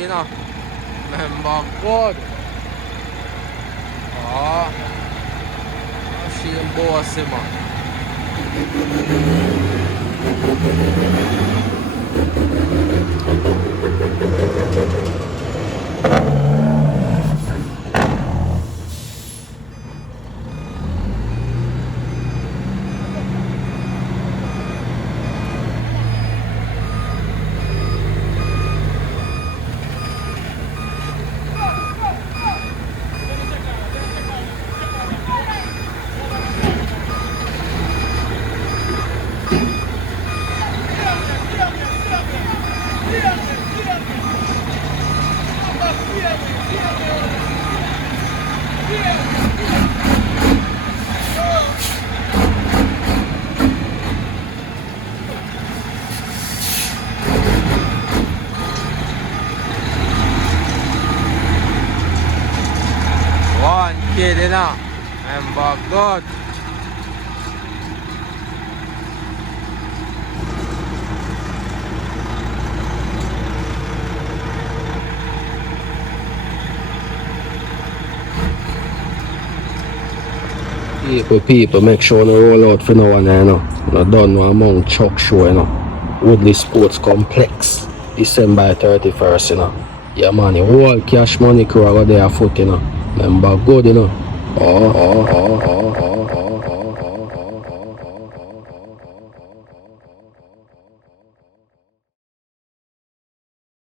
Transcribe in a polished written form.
you know. Remember good. Oh, she and bossy man. One kid, you know. Remember good. People, make sure no roll out for no one, you know. No done no among Chuck show, you know. Woodley Sports Complex, December 31st, you know. Yeah, man, the whole cash money crew go there afoot, you know. Remember, good, you know. Oh.